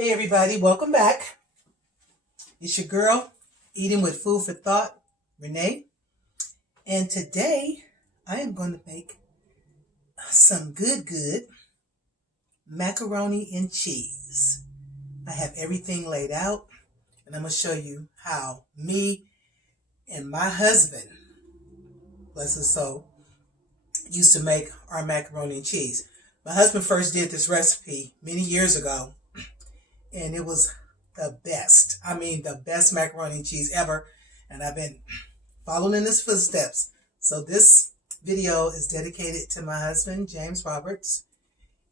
Hey everybody, welcome back. It's your girl, Eating with Food for Thought, Renee. And today, I am going to make some good macaroni and cheese. I have everything laid out, and I'm going to show you how me and my husband, bless his soul, used to make our macaroni and cheese. My husband first did this recipe many years ago, and it was the best. I mean, the best macaroni and cheese ever. And I've been following in his footsteps. So this video is dedicated to my husband, James Roberts.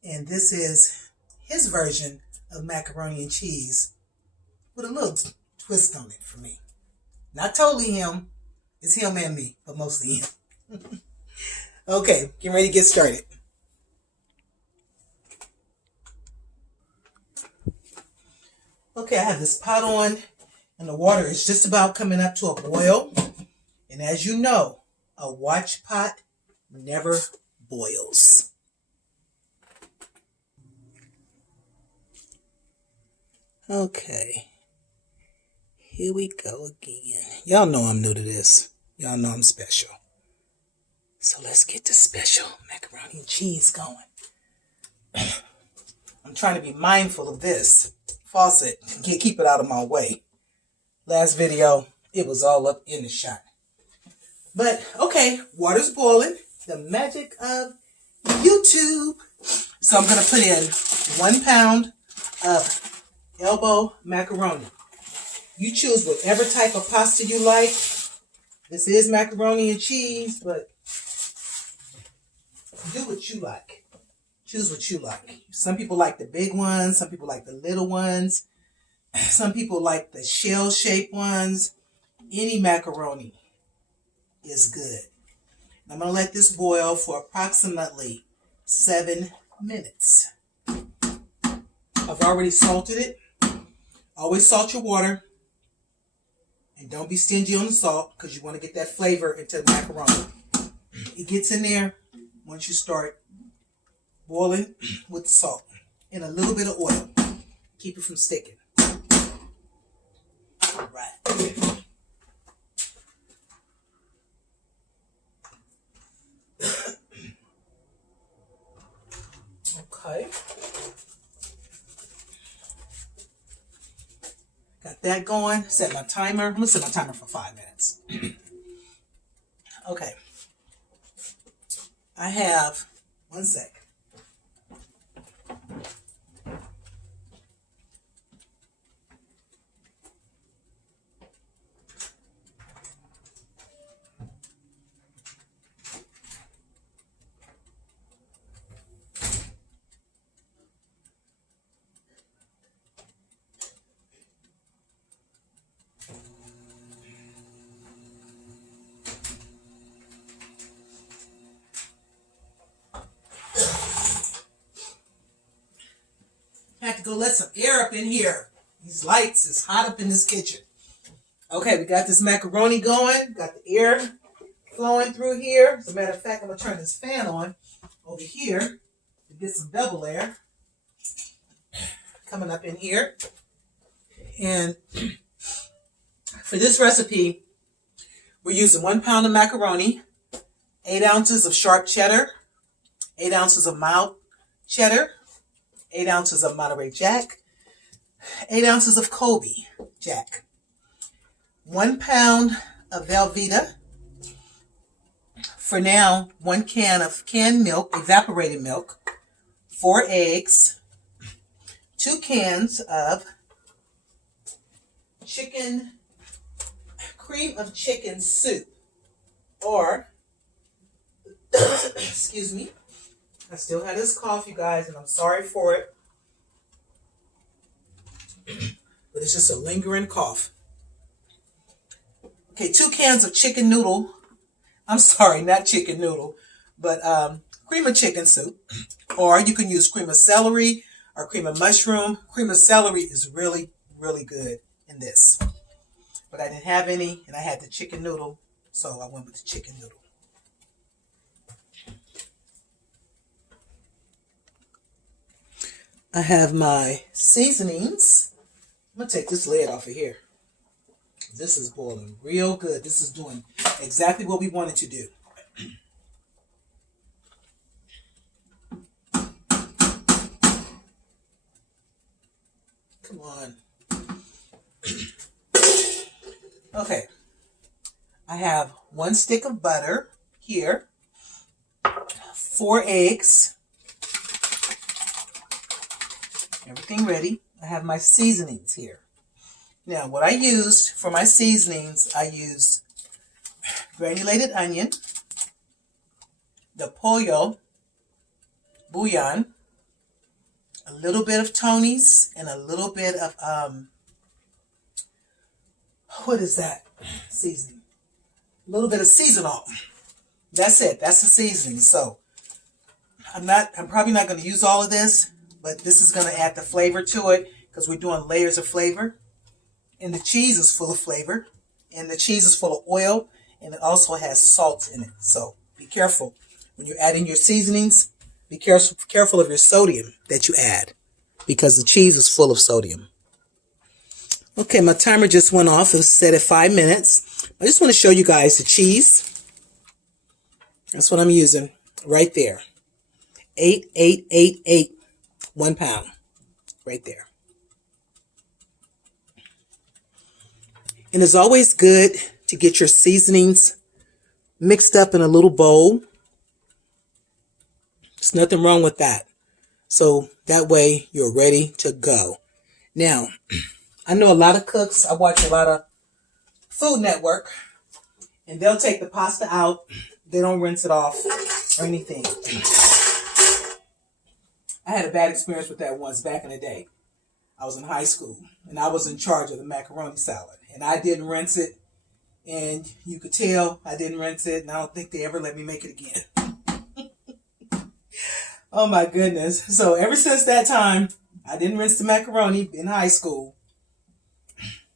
And this is his version of macaroni and cheese with a little twist on it for me. Not totally him. It's him and me, but mostly him. Okay, getting ready to get started. Okay, I have this pot on, and the water is just about coming up to a boil. And as you know, a watch pot never boils. Okay, here we go again. Y'all know I'm new to this. Y'all know I'm special. So let's get the special macaroni and cheese going. I'm trying to be mindful of this faucet and keep it out of my way. Last video, it was all up in the shot. But, okay, water's boiling. The magic of YouTube. So I'm going to put in 1 pound of elbow macaroni. You choose whatever type of pasta you like. This is macaroni and cheese, but do what you like. Choose what you like. Some people like the big ones. Some people like the little ones. Some people like the shell-shaped ones. Any macaroni is good. I'm going to let this boil for approximately 7 minutes. I've already salted it. Always salt your water. And don't be stingy on the salt because you want to get that flavor into the macaroni. It gets in there once you start boiling with the salt and a little bit of oil. Keep it from sticking. All right. Okay. Got that going. Set my timer. I'm going to set my timer for 5 minutes. Okay. I have 1 sec. Have to go let some air up in here. These lights is hot up in this kitchen. Okay, we got this macaroni going. Got the air flowing through here. As a matter of fact, I'm going to turn this fan on over here to get some double air coming up in here. And for this recipe, we're using 1 pound of macaroni, 8 ounces of sharp cheddar, 8 ounces of mild cheddar, 8 ounces of Monterey Jack, 8 ounces of Colby Jack, 1 pound of Velveeta. For now, 1 can of canned milk, evaporated milk, 4 eggs, 2 cans of cream of chicken soup, or, excuse me, I still have this cough, you guys, and I'm sorry for it. But it's just a lingering cough. Okay, 2 cans of chicken noodle. I'm sorry, not chicken noodle, but cream of chicken soup. Or you can use cream of celery or cream of mushroom. Cream of celery is really, really good in this. But I didn't have any, and I had the chicken noodle, so I went with the chicken noodle. I have my seasonings. I'm going to take this lid off of here. This is boiling real good. This is doing exactly what we wanted to do. Come on. Okay. I have 1 stick of butter here. 4 eggs. Everything ready. I have my seasonings here. Now, what I used for my seasonings, I used granulated onion, the Pollo Bullion, a little bit of Tony's, and a little bit of, what is that? Seasoning. A little bit of seasonal. That's it. That's the seasoning. So, I'm probably not going to use all of this, but this is going to add the flavor to it because we're doing layers of flavor. And the cheese is full of flavor. And the cheese is full of oil. And it also has salt in it. So be careful. When you're adding your seasonings, be careful of your sodium that you add. Because the cheese is full of sodium. Okay, my timer just went off. It was set at 5 minutes. I just want to show you guys the cheese. That's what I'm using right there. 8, 1 pound. Right there. And it's always good to get your seasonings mixed up in a little bowl. There's nothing wrong with that. So that way you're ready to go. Now, I know a lot of cooks. I watch a lot of Food Network. And they'll take the pasta out. They don't rinse it off or anything. I had a bad experience with that once back in the day. I was in high school. And I was in charge of the macaroni salad. And I didn't rinse it. And you could tell I didn't rinse it. And I don't think they ever let me make it again. Oh my goodness. So ever since that time, I didn't rinse the macaroni in high school.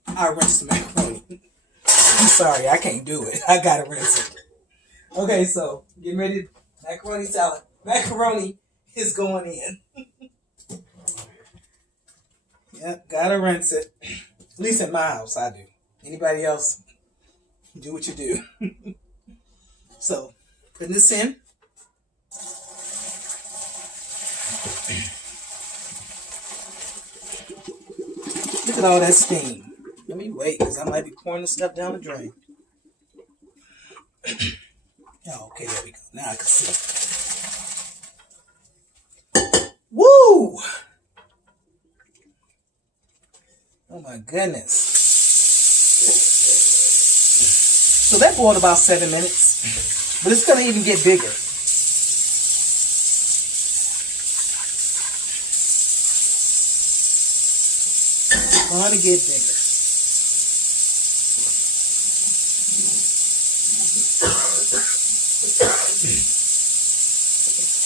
I rinsed the macaroni. I'm sorry, I can't do it. I gotta rinse it. Okay, so getting ready. Macaroni salad. Macaroni is going in. Yep, gotta rinse it. At least in my house, I do. Anybody else, do what you do. So, putting this in. Look at all that steam. Let me wait, because I might be pouring the stuff down the drain. Oh, okay, there we go. Now I can see. Woo! Oh my goodness. So that boiled about 7 minutes. But it's going to even get bigger. It's going to get bigger.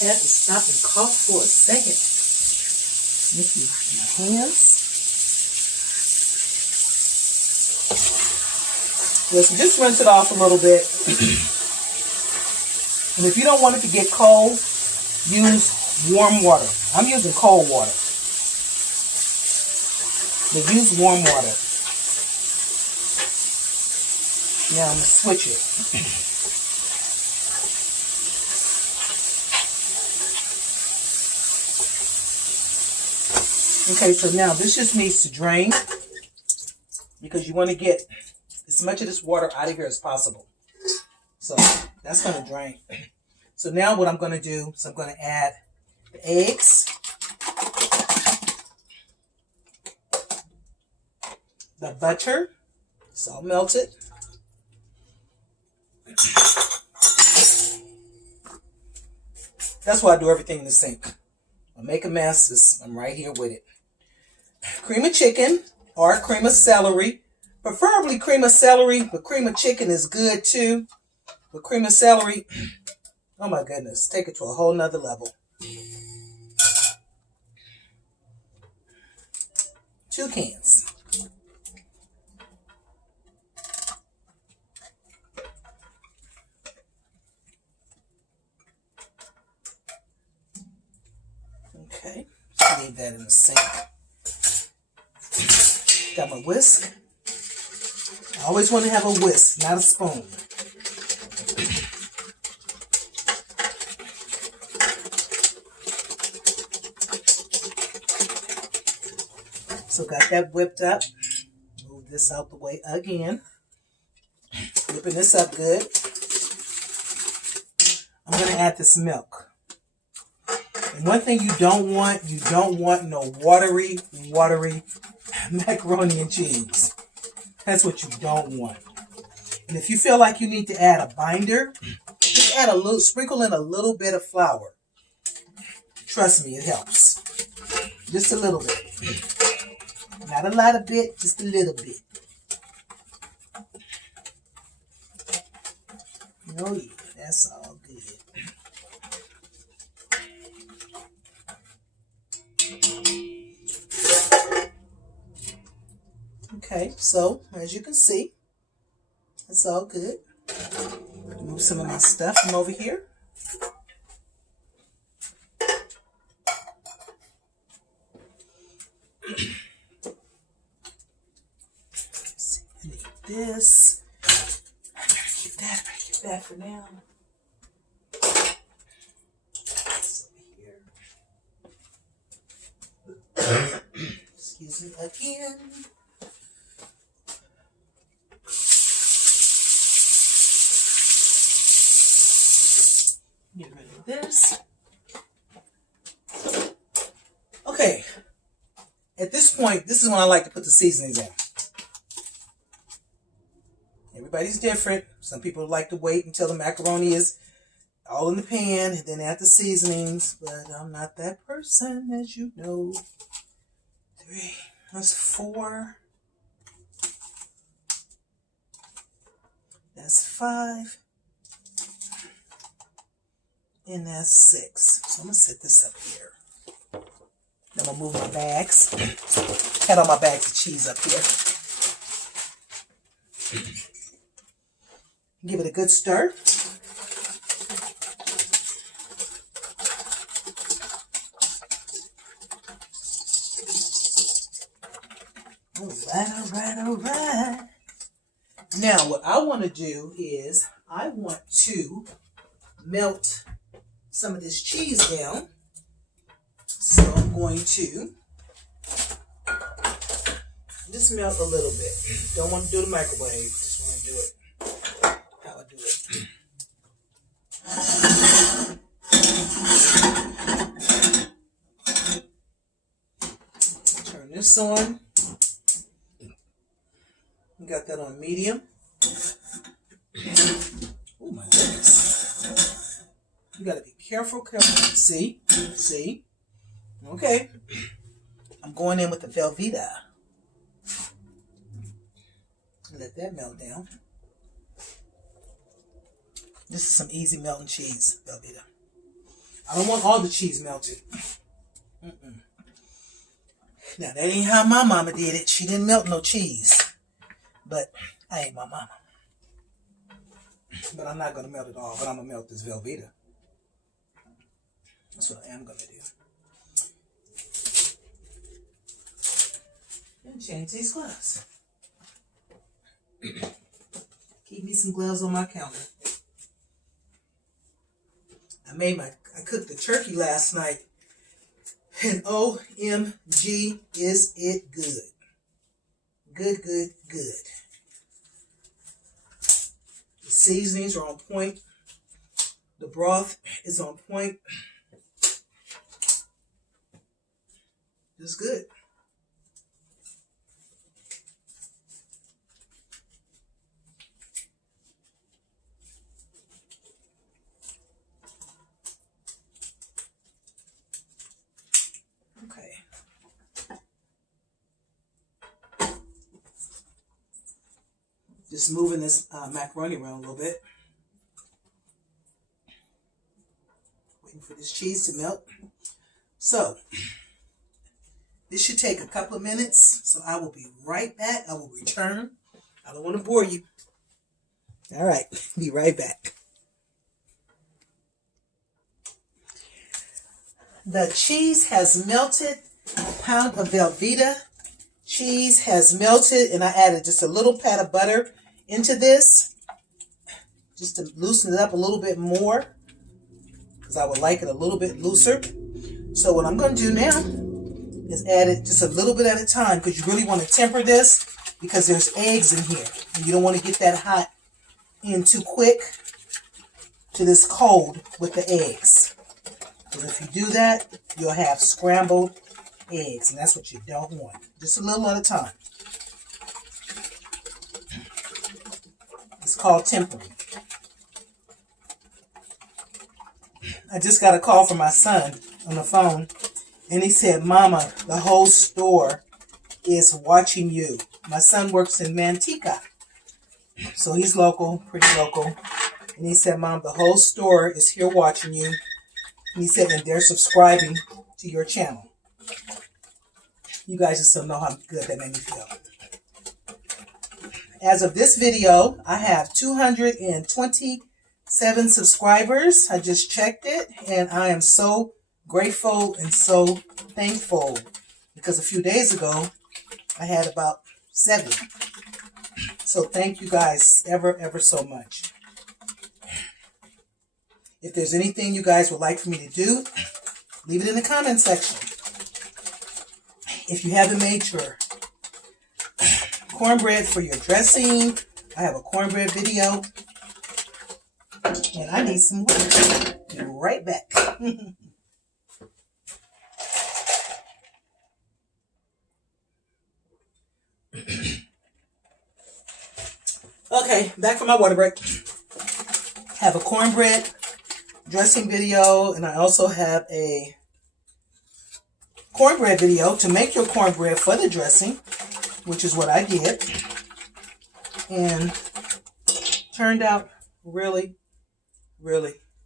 Had to stop and cough for a second. Sniffy my hands. Let's just rinse it off a little bit. And if you don't want it to get cold, use warm water. I'm using cold water. But use warm water. Now I'm going to switch it. Okay, so now this just needs to drain because you want to get as much of this water out of here as possible. So that's going to drain. So now what I'm going to do is I'm going to add the eggs, the butter, it's all melted, that's why I do everything in the sink. I make a mess, I'm right here with it. Cream of chicken or cream of celery. Preferably cream of celery, but cream of chicken is good too. But cream of celery, oh my goodness, take it to a whole nother level. 2 cans. Okay, so Leave that in the sink. Got my whisk. I always want to have a whisk, not a spoon. So got that whipped up. Move this out the way again. Whipping this up good. I'm going to add this milk. And one thing you don't want no watery macaroni and cheese. That's what you don't want. And if you feel like you need to add a binder, just add a little, sprinkle in a little bit of flour. Trust me, it helps. Just a little bit. Not a lot of bit, just a little bit. Oh yeah, that's all good. Okay, so as you can see, it's all good. Move some of my stuff from over here. I need this. I better keep that for now. This over here. Excuse me again. Get rid of this. Okay. At this point, this is when I like to put the seasonings in. Everybody's different. Some people like to wait until the macaroni is all in the pan and then add the seasonings. But I'm not that person, as you know. 3. That's 4. That's 5. And that's 6. So I'm going to set this up here. Then I'm going to move my bags. Had all my bags of cheese up here. Give it a good stir. All right. Now, what I want to do is I want to melt some of this cheese down. So I'm going to just melt a little bit. Don't want to do the microwave. Just want to do it how I do it. Turn this on. Got that on medium. Oh my goodness. You gotta be careful. See? Okay. I'm going in with the Velveeta. Let that melt down. This is some easy melting cheese, Velveeta. I don't want all the cheese melted. Now, that ain't how my mama did it. She didn't melt no cheese. But I ain't my mama. But I'm not going to melt it all. But I'm going to melt this Velveeta. That's what I am going to do. And change these gloves. Keep me some gloves on my counter. I cooked the turkey last night. And OMG, is it good. Good. The seasonings are on point. The broth is on point. It's good. Okay. Just moving this macaroni around a little bit. Waiting for this cheese to melt. So, this should take a couple of minutes. So I will be right back. I will return. I don't want to bore you. All right. Be right back. The cheese has melted. A pound of Velveeta cheese has melted, and I added just a little pat of butter into this just to loosen it up a little bit more because I would like it a little bit looser. So what I'm going to do now is add it just a little bit at a time because you really want to temper this because there's eggs in here and you don't want to get that hot in too quick to this cold with the eggs. Because if you do that, you'll have scrambled eggs, and that's what you don't want. Just a little at a time. It's called tempering. I just got a call from my son on the phone, and he said, "Mama, the whole store is watching you." My son works in Manteca, so he's local, pretty local. And he said, "Mom, the whole store is here watching you." And he said, "And they're subscribing to your channel." You guys just don't know how good that made me feel. As of this video, I have 227 subscribers. I just checked it, and I am so grateful and so thankful because a few days ago, I had about 7. So thank you guys ever so much. If there's anything you guys would like for me to do, leave it in the comment section. If you haven't made your cornbread for your dressing, I have a cornbread video. And I need some water. Be right back. Okay, back from my water break. Have a cornbread dressing video, and I also have a cornbread video to make your cornbread for the dressing, which is what I did, and turned out really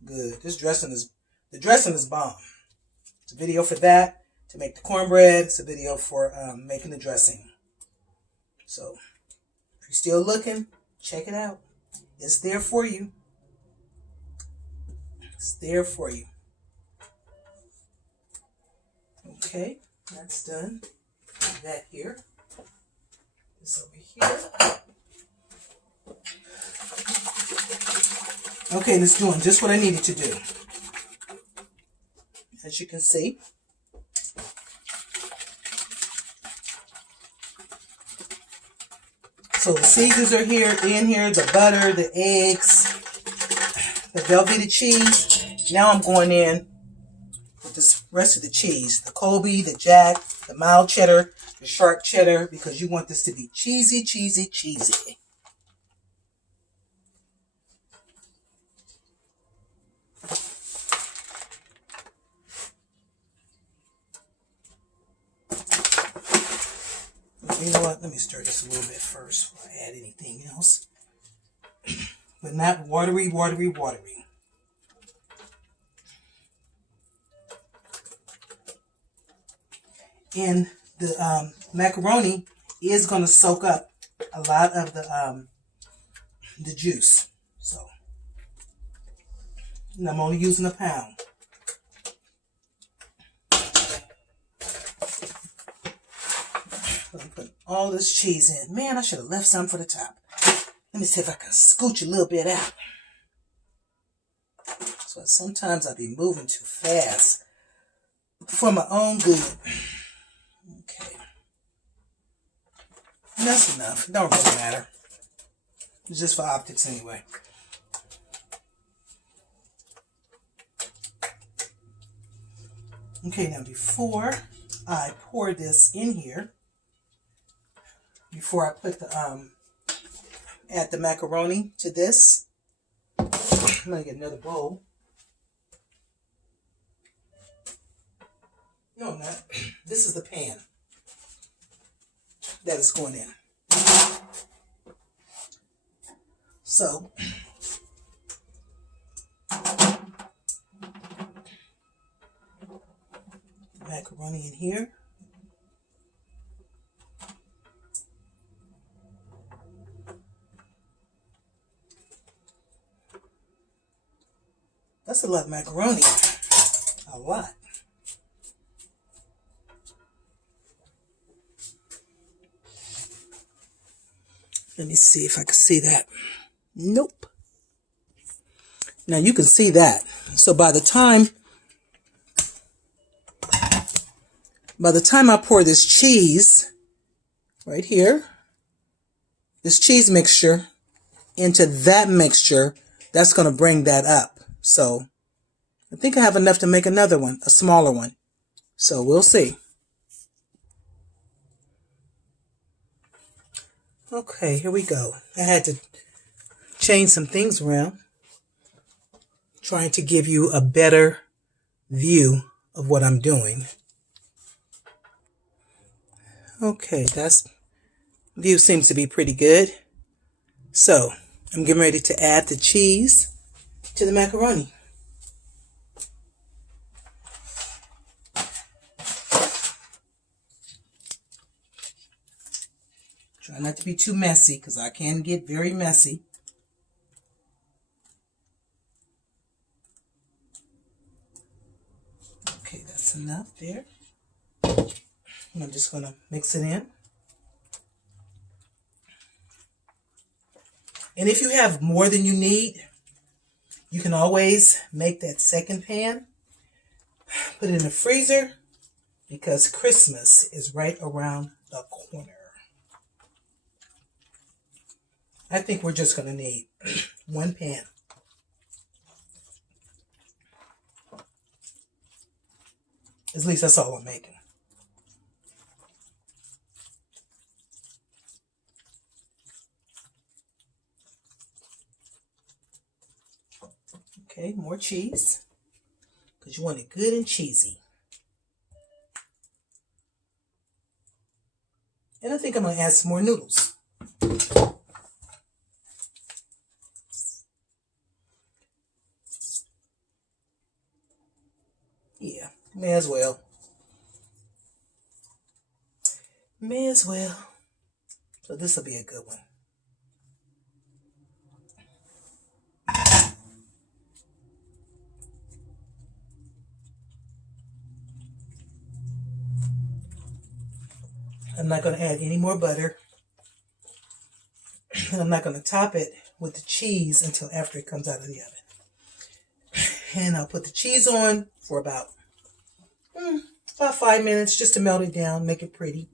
good. The dressing is bomb. It's a video for that, to make the cornbread. It's a video for making the dressing. So if you're still looking, check it out. It's there for you. It's there for you. Okay, that's done. Put that here. This over here. Okay, and it's doing just what I needed to do. As you can see. So the seasonings are in here, the butter, the eggs, the Velveeta cheese. Now I'm going in with this rest of the cheese. The Colby, the Jack, the mild cheddar, the sharp cheddar, because you want this to be cheesy, cheesy, cheesy. You know what? Let me stir this a little bit first before I add anything else. But not watery, watery, watery. And the macaroni is going to soak up a lot of the juice. So, and I'm only using a pound. I'm putting all this cheese in. Man, I should have left some for the top. Let me see if I can scooch a little bit out. So sometimes I be moving too fast for my own good. Okay. And that's enough. It don't really matter. It's just for optics anyway. Okay, now before I pour this in here, before I put the add the macaroni to this, I'm gonna get another bowl. No, I'm not. This is the pan that is going in. So macaroni in here. That's a lot of macaroni. A lot. Let me see if I can see that. Nope. Now you can see that. So by the time I pour this cheese right here, this cheese mixture into that mixture, that's going to bring that up. So I think I have enough to make another one, a smaller one. So we'll see. Okay, here we go. I had to change some things around, trying to give you a better view of what I'm doing. Okay, that's view seems to be pretty good. So I'm getting ready to add the cheese to the macaroni. Try not to be too messy because I can get very messy. Okay, that's enough there. And I'm just going to mix it in. And if you have more than you need, you can always make that second pan, put it in the freezer, because Christmas is right around the corner. I think we're just going to need one pan. At least that's all I'm making. Okay, more cheese, because you want it good and cheesy. And I think I'm going to add some more noodles. Yeah, may as well. May as well. So this will be a good one. I'm not going to add any more butter. And I'm not going to top it with the cheese until after it comes out of the oven. And I'll put the cheese on for about 5 minutes just to melt it down, make it pretty.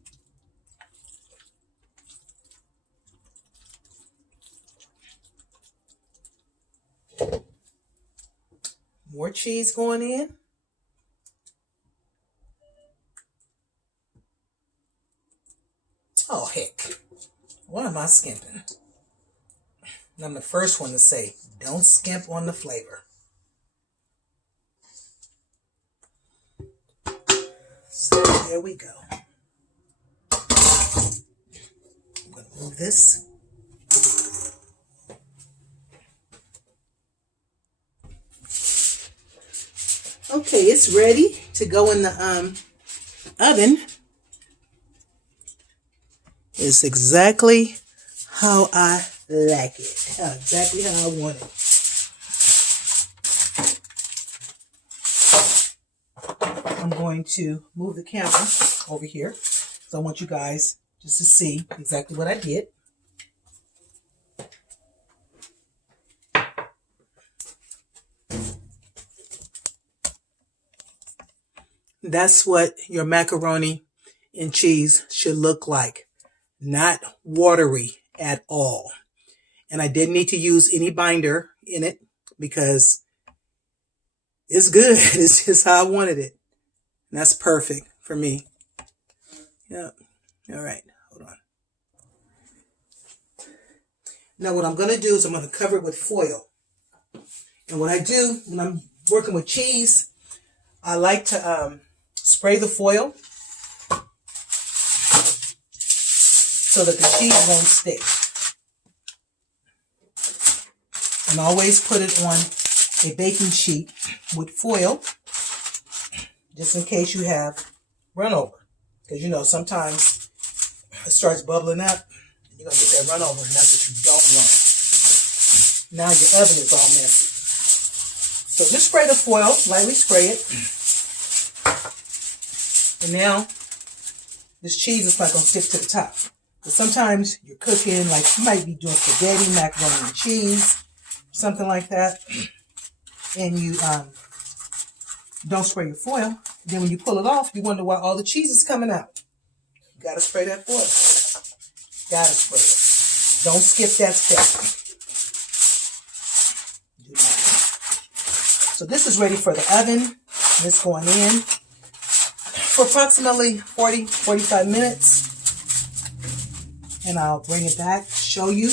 More cheese going in. Oh, heck. What am I skimping? I'm the first one to say, don't skimp on the flavor. So there we go. I'm going to move this. Okay, it's ready to go in the oven. It's exactly how I like it. Exactly how I want it. I'm going to move the camera over here. So I want you guys just to see exactly what I did. That's what your macaroni and cheese should look like. Not watery at all. And I didn't need to use any binder in it because it's good. It's just how I wanted it. And that's perfect for me. Yep. All right. Hold on. Now what I'm going to do is I'm going to cover it with foil. And what I do when I'm working with cheese, I like to spray the foil so that the cheese won't stick. And always put it on a baking sheet with foil, just in case you have run over. Because you know, sometimes it starts bubbling up, and you're going to get that run over, and that's what you don't want. Now your oven is all messy. So just spray the foil, lightly spray it. And now this cheese is not going to stick to the top. But sometimes you're cooking, like you might be doing spaghetti, macaroni and cheese, something like that, and you don't spray your foil. Then when you pull it off, you wonder why all the cheese is coming out. You gotta spray that foil. Gotta spray it. Don't skip that step. Do that. So this is ready for the oven. It's going in for approximately 40-45 minutes. And I'll bring it back, show you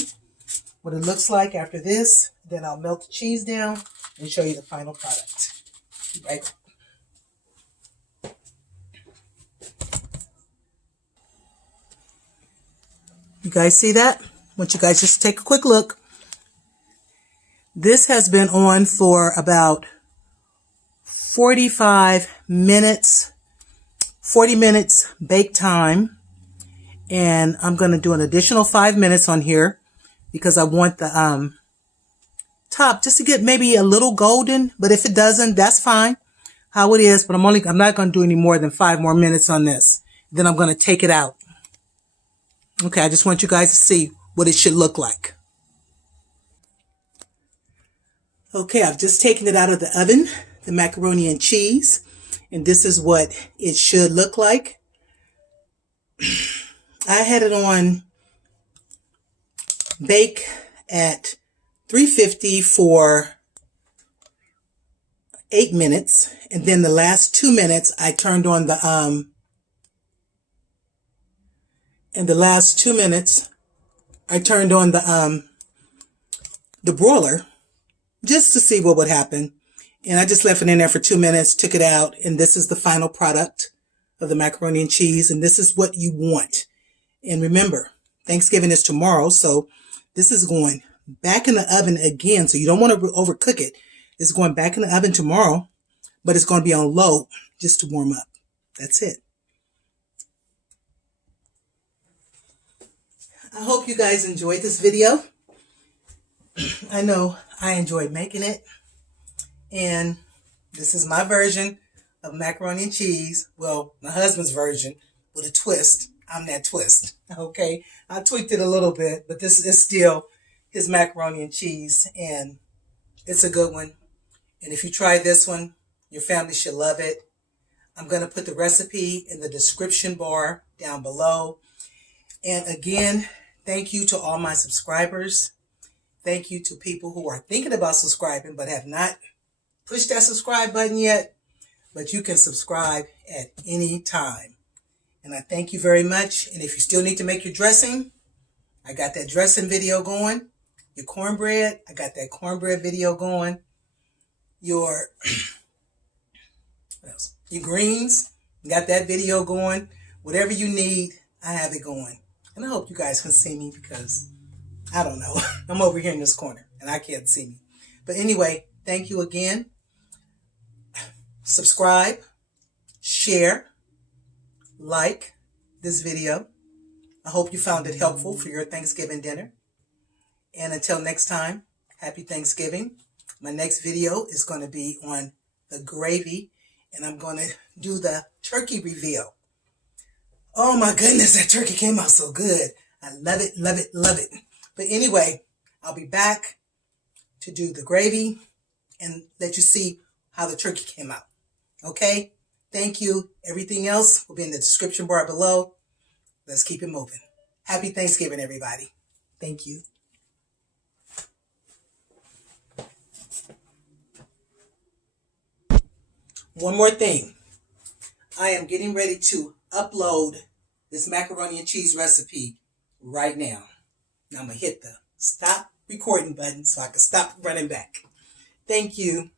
what it looks like after this. Then I'll melt the cheese down and show you the final product. Right back. You guys see that? I want you guys just to take a quick look. This has been on for about 45 minutes, 40 minutes bake time. And I'm going to do an additional 5 minutes on here because I want the top just to get maybe a little golden. But if it doesn't, that's fine how it is. But I'm not going to do any more than 5 more minutes on this. Then I'm going to take it out. Okay, I just want you guys to see what it should look like. Okay, I've just taken it out of the oven, the macaroni and cheese, and this is what it should look like. I had it on bake at 350 for 8 minutes, and then the last 2 minutes I turned on the the broiler just to see what would happen. And I just left it in there for 2 minutes, took it out, and this is the final product of the macaroni and cheese, and this is what you want. And remember, Thanksgiving is tomorrow, so this is going back in the oven again, so you don't want to overcook it. It's going back in the oven tomorrow, but it's going to be on low just to warm up. That's it. I hope you guys enjoyed this video. I know I enjoyed making it. And this is my version of macaroni and cheese. Well, my husband's version with a twist. I'm that twist. Okay. I tweaked it a little bit, but this is still his macaroni and cheese. And it's a good one. And if you try this one, your family should love it. I'm going to put the recipe in the description bar down below. And again, thank you to all my subscribers. Thank you to people who are thinking about subscribing but have not pushed that subscribe button yet. But you can subscribe at any time. And I thank you very much. And if you still need to make your dressing, I got that dressing video going. Your cornbread, I got that cornbread video going. Your what else? Your greens, got that video going. Whatever you need, I have it going. And I hope you guys can see me because, I don't know, I'm over here in this corner and I can't see me. But anyway, thank you again. Subscribe, share, like this video. I hope you found it helpful for your Thanksgiving dinner. And until next time, happy Thanksgiving. My next video is going to be on the gravy, and I'm going to do the turkey reveal. Oh my goodness, that turkey came out so good. I love it, love it, love it. But anyway, I'll be back to do the gravy and let you see how the turkey came out. Okay? Thank you. Everything else will be in the description bar below. Let's keep it moving. Happy Thanksgiving, everybody. Thank you. One more thing. I am getting ready to upload this macaroni and cheese recipe right now. Now I'm going to hit the stop recording button so I can stop running back. Thank you.